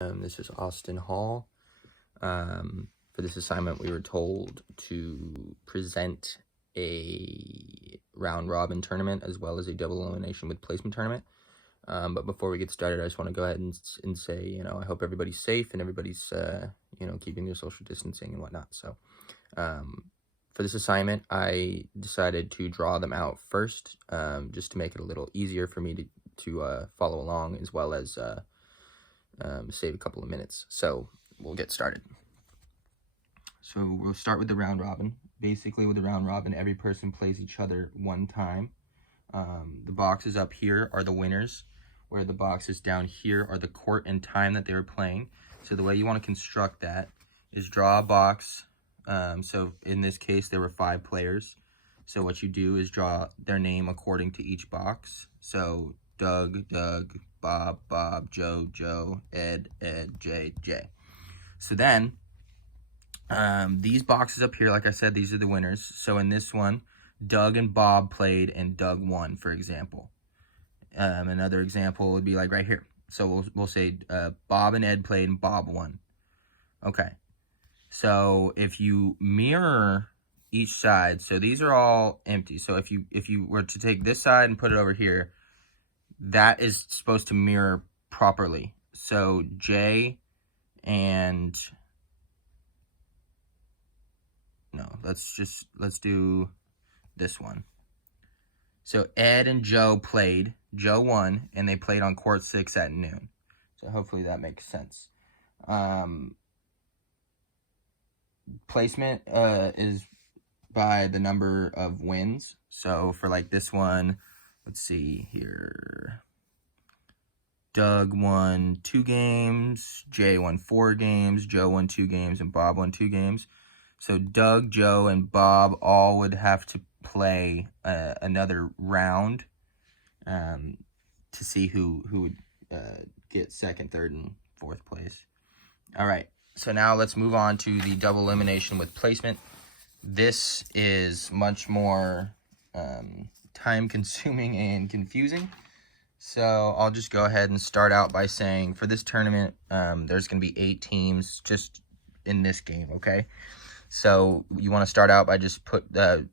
This is Austin Hall. For this assignment, we were told to present a round robin tournament as well as a double elimination with placement tournament. But before we get started, I just want to go ahead and say, I hope everybody's safe and everybody's, keeping their social distancing and whatnot. So, for this assignment, I decided to draw them out first, just to make it a little easier for me to follow along, as well as save a couple of minutes. So we'll get started. So we'll start with the round robin. Basically, with the round robin, every person plays each other one time. The boxes up here are the winners, where the boxes down here are the court and time that they were playing. So the way you want to construct that is draw a box. So in this case, there were 5 players. So what you do is draw their name according to each box. So Doug, Bob, Joe, Ed, Jay. So then, these boxes up here, like I said, these are the winners. So in this one, Doug and Bob played and Doug won, for example. Another example would be like right here. So we'll say Bob and Ed played and Bob won. Okay. So if you mirror each side, so these are all empty. So if you were to take this side and put it over here, that is supposed to mirror properly. So Jay and let's do this one. So Ed and Joe played. Joe won, and they played on court 6 at noon. So hopefully that makes sense. Placement is by the number of wins. So for like this one, let's see here. Doug won 2 games, Jay won 4 games, Joe won 2 games, and Bob won 2 games. So Doug, Joe, and Bob all would have to play another round to see who would get 2nd, 3rd, and 4th place. All right, so now let's move on to the double elimination with placement. This is much more time-consuming and confusing. So I'll just go ahead and start out by saying for this tournament, there's going to be 8 teams just in this game, okay? So you want to start out by just putting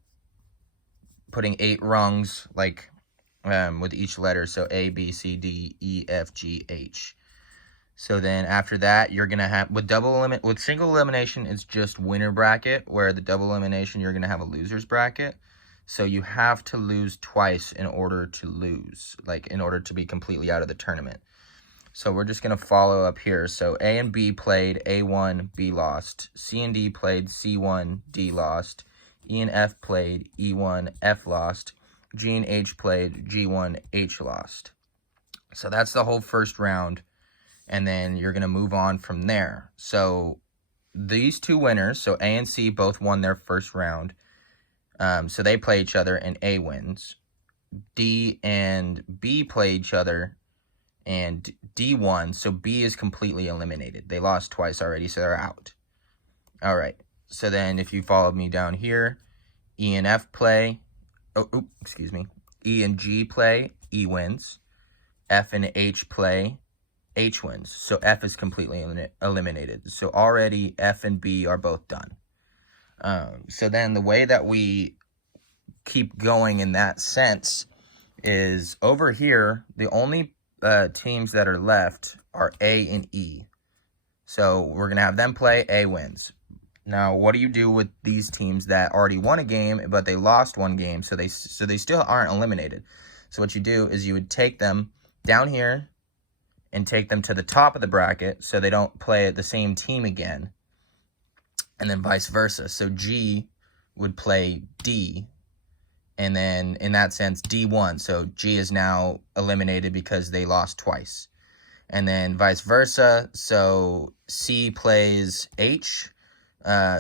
8 rungs, like with each letter. So A, B, C, D, E, F, G, H. So then after that, you're going to have, with single elimination, it's just winner bracket, where the double elimination, you're going to have a loser's bracket. So you have to lose twice in order to lose, like in order to be completely out of the tournament. So we're just going to follow up here. So A and B played, A won, B lost. C and D played, C won, D lost. E and F played, E won, F lost. G and H played, G won, H lost. So that's the whole first round. And then you're going to move on from there. So these 2 winners, so A and C both won their first round. So they play each other and A wins. D and B play each other and D won, so B is completely eliminated. They lost twice already, so they're out. All right, so then if you follow me down here, E and F play. E and G play, E wins. F and H play, H wins. So F is completely eliminated. So already F and B are both done. So then the way that we keep going in that sense is over here, the only teams that are left are A and E. So we're going to have them play, A wins. Now, what do you do with these teams that already won a game, but they lost 1 game, so they still aren't eliminated? So what you do is you would take them down here and take them to the top of the bracket so they don't play the same team again, and then vice versa. So G would play D, and then in that sense, D won. So G is now eliminated because they lost twice. And then vice versa. So C plays H.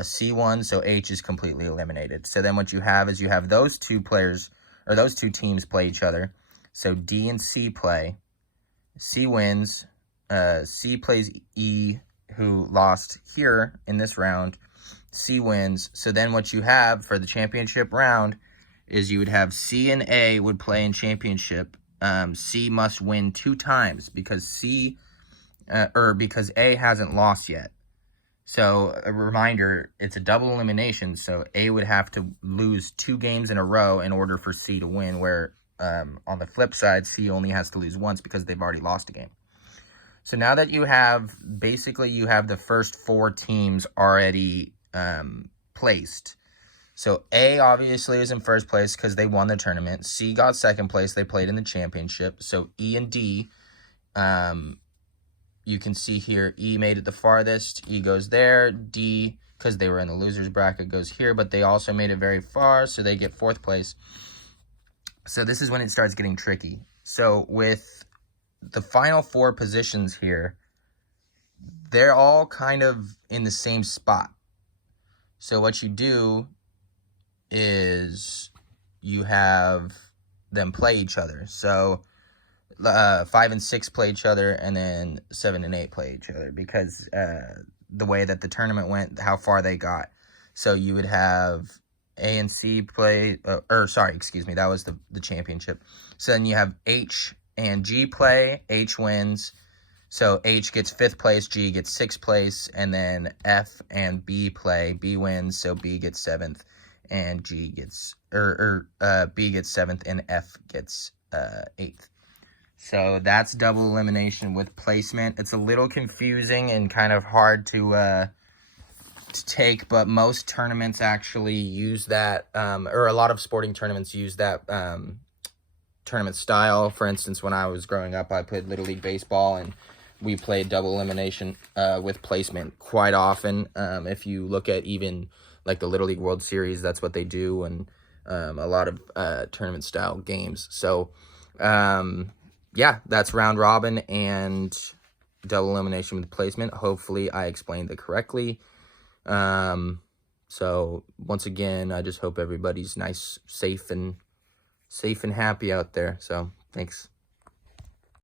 C won, so H is completely eliminated. So then what you have is you have those 2 players, or those 2 teams play each other. So D and C play. C wins. C plays E, who lost here in this round. C wins. So then what you have for the championship round is you would have C and A would play in championship. C must win 2 times because C or because A hasn't lost yet. So a reminder, it's a double elimination, so A would have to lose 2 games in a row in order for C to win, where on the flip side, C only has to lose once because they've already lost a game. So now that you have, basically you have the first 4 teams already placed. So A obviously is in first place because they won the tournament. C got second place. They played in the championship. So E and D, you can see here, E made it the farthest. E goes there. D, because they were in the losers bracket, goes here. But they also made it very far, so they get 4th place. So this is when it starts getting tricky. So with the final 4 positions here, they're all kind of in the same spot. So what you do is you have them play each other. So 5 and 6 play each other, and then 7 and 8 play each other because the way that the tournament went, how far they got. So you would have A and C play, that was the championship. So then you have H and G play. H wins. So H gets 5th place, G gets 6th place, and then F and B play. B wins, so B gets 7th, and G gets, B gets 7th, and F gets 8th. So that's double elimination with placement. It's a little confusing and kind of hard to take, but most tournaments actually use that, or a lot of sporting tournaments use that tournament style. For instance, when I was growing up, I played Little League Baseball, and we played double elimination with placement quite often. If you look at even like the Little League World Series, that's what they do, and a lot of tournament style games. So yeah, that's round robin and double elimination with placement. Hopefully I explained it correctly. So once again, I just hope everybody's nice, safe and happy out there. So thanks.